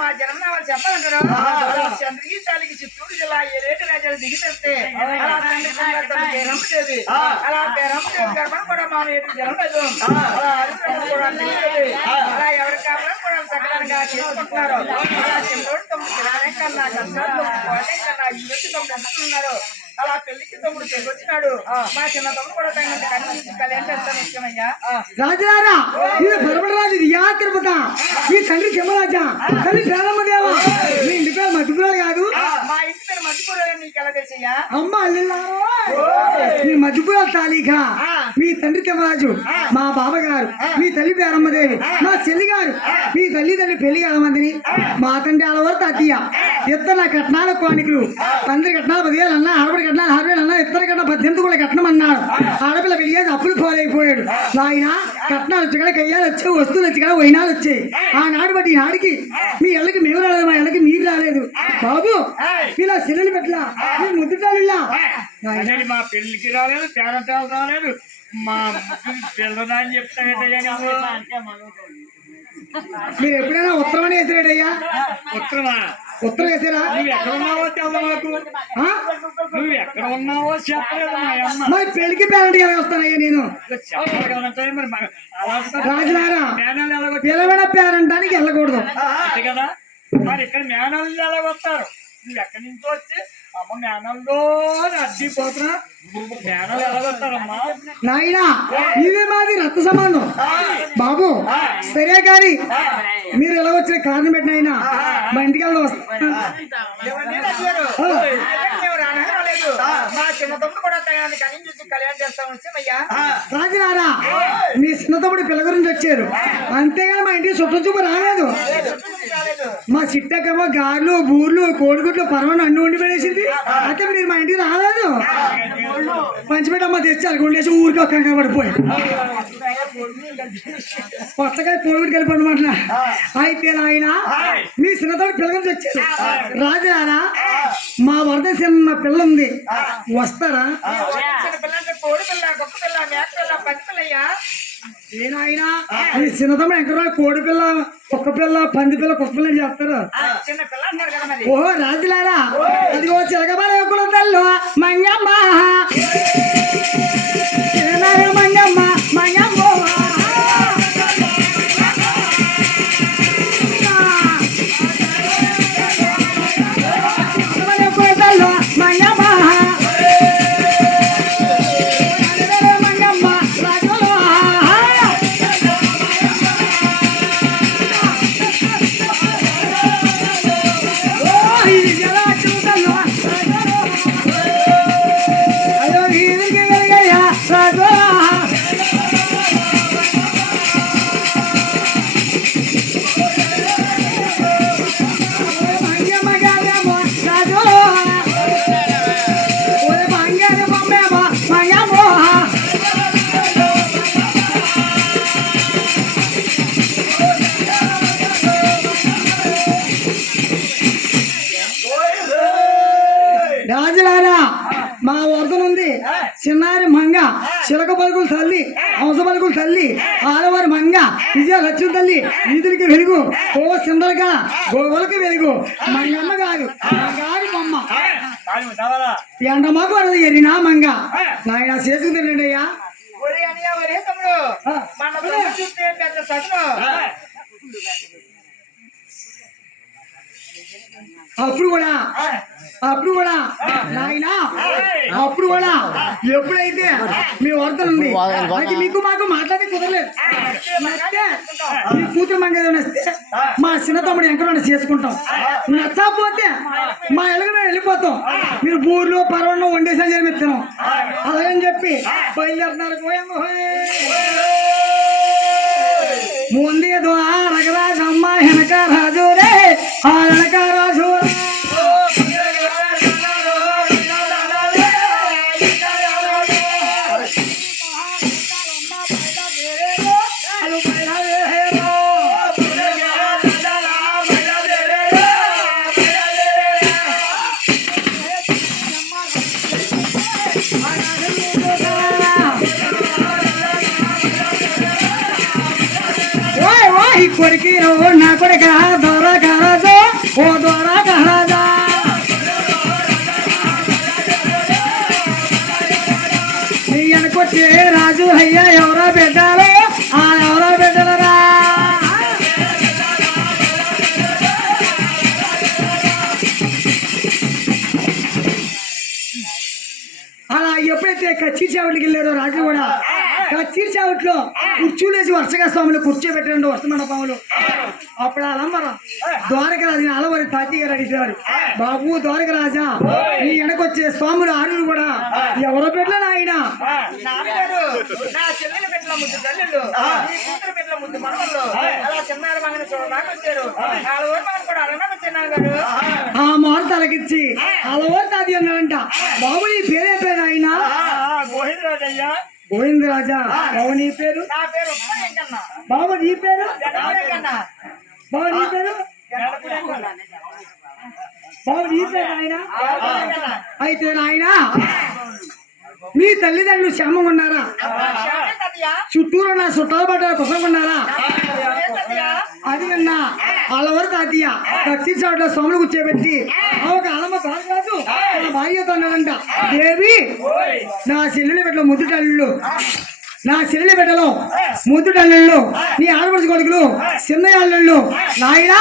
మా జన్మనామాలు చెప్పాలంటారు చంద్రగీతాలకి చిత్తూరు జిల్లా ఏరేటి రాజాలు దిగితే అలా పేరమ్మదేవి అలా పేరమ్మదేవి గర్భం కూడా మా ఏడు జన్మలేదు అలా అరుణమ్మ కూడా అలా ఎవరి కావాలని కూడా సకలంగా చేసుకుంటున్నారు అలా చిన్నోడు తమ్ముడు కన్నా కష్టాలు కన్నా ఇల్లు తమ్ముడు ఉన్నారు అలా పెళ్లికి తమ్ముడు వచ్చినాడు మా చిన్న తమ్ముడు కూడా కళ్యాణం చేస్తాను ఇష్టమయ్యా రాజారా ఇది పర్వతరాజు తిరుపత ఈ తండ్రి సింహరాజా తల్లి ప్రేమదేవ మీ ఇంటి పేరు మధ్యపురాలు కాదు మా ఇంటి పేరు మధ్యపురాలు నీకు ఎలా తెలిసయ్యా అమ్మ అల్లిల్లారో మీ మధ్యపురాలు తాలీగా మీ తండ్రి తిమ్మరాజు మా బాబగారు మీ తల్లి పేరమ్మదేవి మా చెల్లి గారు మీ తల్లి పెళ్లి కాదమందిని మా తండ్రి అలవరు అత్తయ్య ఇద్దరు నా కట్నాల కోనికలు తండ్రి కట్నాలు 10,000 అన్నా ఆడపడి కట్నాలు 6,000 అన్నా ఇద్దరు కట్న 18 కూడా కట్నం అన్నాడు ఆడపిల్ల పెళ్ళి అప్పులు పోలైపోయాడు ఆయన కట్నాలు వచ్చి కయ్యాలు వచ్చాయి వస్తువులు వచ్చి కదా వైనాలు వచ్చాయి ఆనాడు బట్టి ఈనాడికి మీ ఇళ్ళకి మేము రాలేదు మా ఇళ్ళకి మీరు రాలేదు బాబు ఇలా సెల్లులు పెట్టలా మీరు ముద్దుటాలు మా పెళ్లికి రాలేదు పేరంటాలు రాలేదు మా పిల్లదా అని చెప్తాడయ్యా మీరు ఎప్పుడైనా ఉత్తరం అని వేసాడయ్యా ఉత్తరమా ఉత్తరం వేసారా నువ్వు ఎక్కడ ఉన్నావో తెలదు మాకు నువ్వు ఎక్కడ ఉన్నావో చెప్పలేదు మా అమ్మ మరి పెళ్లికి పేరెంట్ ఎలా వస్తానయ్యా నేను చెప్పాలంటే మరి రాజులారా పిలవడ పేరంటానికి వెళ్ళకూడదు కదా మరి ఇక్కడ మేనల్ని ఎలాగొస్తారు నువ్వు ఎక్కడి నుంచి వచ్చి అమ్మ మేనల్లో అడ్డిపోతున్నా మేనలు ఎలాగొస్తారమ్మా నాయనా ఇదే మాది రక్త సంబంధం బాబు సరే కానీ మీరు ఎలా వచ్చిన కారణం పెట్టిన మా ఇంటికి వెళ్దాం మా చిన్న తమ్ముడు కూడా కళ్యాణం చేస్తామయ్యా రాజులారా మీ చిన్న తమ్ముడు పిల్ల గురించి వచ్చారు అంతేగాని మా ఇంటికి చుట్టం చూపు రాలేదు మా చిట్టకేమో గార్లు బూర్లు కోడిగుడ్లు పరవను అన్ని ఉండి పడేసింది అయితే మీరు మా ఇంటికి రాలేదు పంచిపెట్టమ్మ తెచ్చారు గుండేసి ఊరికి ఒక్క పడిపోయి కొత్తగా కోడిగుడ్డు కలిపి అయితే ఆయన మీ చిన్నతోటి పిల్ల గురించి వచ్చారు రాజులారా మా వరద చిన్న పిల్ల ఉంది వస్తారా కోడి పిల్ల గొప్ప పిల్ల మేక పిల్ల పది పిల్లయ్యా ఏనాయనా మీ చిన్నతమ్ముడు ఎక్కడ కోడి పిల్ల కుక్క పిల్ల పంది పిల్ల కుక్క పిల్ల చేస్తారు చిన్న పిల్ల అన్నారు కదా మరి ఓ రాజులారా అదిగో చిలకబల తల్లు మంగమ్మ మంగమ్మ మంగమ్మ తల్లు మంగమ్మ రాజులారా మా వరదనుంది చిన్నారి మంగ చిలక పలుకులు తల్లి హంస పలుకులు తల్లి ఆడవారి మంగ విజయ లక్ష్మి తల్లి వీధులకి వెలుగు ఓ సిందరగా గోవులకి వెలుగు మంగమ్మ కాదు గారి బొమ్మ ఎండ మాకు వరద ఎరినా మంగ నాయన చేసుకుందండి అయ్యా తమ్ముడు మన చూస్తే పెద్ద సగను అప్పుడు కూడా నాయన అప్పుడు కూడా ఎప్పుడైతే మీ వరదలు ఉంది అది మీకు మాకు మాట్లాడి కుదరలేదు మీ కూతురు మంగేదో నచ్చితే మా చిన్న తమ్ముడు ఎంకరన్నా చేసుకుంటాం నచ్చకపోతే మా ఎలుగు మేము వెళ్ళిపోతాం మీరు బూర్లు పర్వణం వండేసా జరిపిస్తున్నాం అలాగని చెప్పి బయలుదేరుతున్నారు ముందు ఏదో రగరాజమ్మ వెనక రాజు రే వెనక రాజు కొరికి నా కొడుక దొరకరాజు అయ్యా ఎవరో పెట్టాలి ఆ ఎవరో పెట్టాలరా అలా ఎప్పుడైతే కచ్చీర్ చావట్లకి వెళ్ళారో రాజు కూడా కచ్చీర్ చావట్లో కుర్చీలేసి వరుసగా స్వాములు కూర్చోబెట్టారండి వరుస మండపంలో అప్పుడు అలమ్మరా ద్వారకరాజు అలవరి తాతయ్య గారు అడిగారు బాబు ద్వారకరాజా ఈ వెనకొచ్చే స్వాములు ఆరులు కూడా ఎవరో పెట్టలేదు ఆయన నా పేరు నా చెల్లెల పెట్టల ముద్దు తల్లుళ్ళు ఈ కూతురు పెట్టల ముద్దు మనవళ్ళు అలా చిన్నారు మగని చూడడానికి వచ్చారు వాళ్ళ ఊరు మగని కూడా అడగడానికి వచ్చాను గారు ఆ మాట తలకిచ్చి అలవరి తాతయ్య అన్నాడంట బాబు నీ పేరే పేరు ఆయన గోవిందరాజయ్యా గోవిందరాజా బాబు నీ పేరు నా పేరు ఉప్పలెంకన్న బాబు నీ పేరు జడపులెంకన్న బాబు నీ పేరు బాబు నీ పేరు ఆయన జడపులెంకన్న అయితే నాయన మీ తల్లిదండ్రులు క్షేమంగా ఉన్నారా శాంతి తదియా చుట్టూరు నా చుట్టాలు పడ్డారు కుసంగున్నారా తదియా అది విన్నా అలవరు తాతయ్య కత్తి చాట్లో సోములు కూర్చోబెట్టి ఒక అలమ్మ తాగరాజు తన భార్యతో అన్నాడంట దేవి నా చెల్లెలి బిడ్డలో ముద్దుటల్లు నా చెల్లెలి బిడ్డలో ముద్దుటల్లు నీ ఆడపడుచు కొడుకులు చిన్న అల్లుళ్ళు నాయనా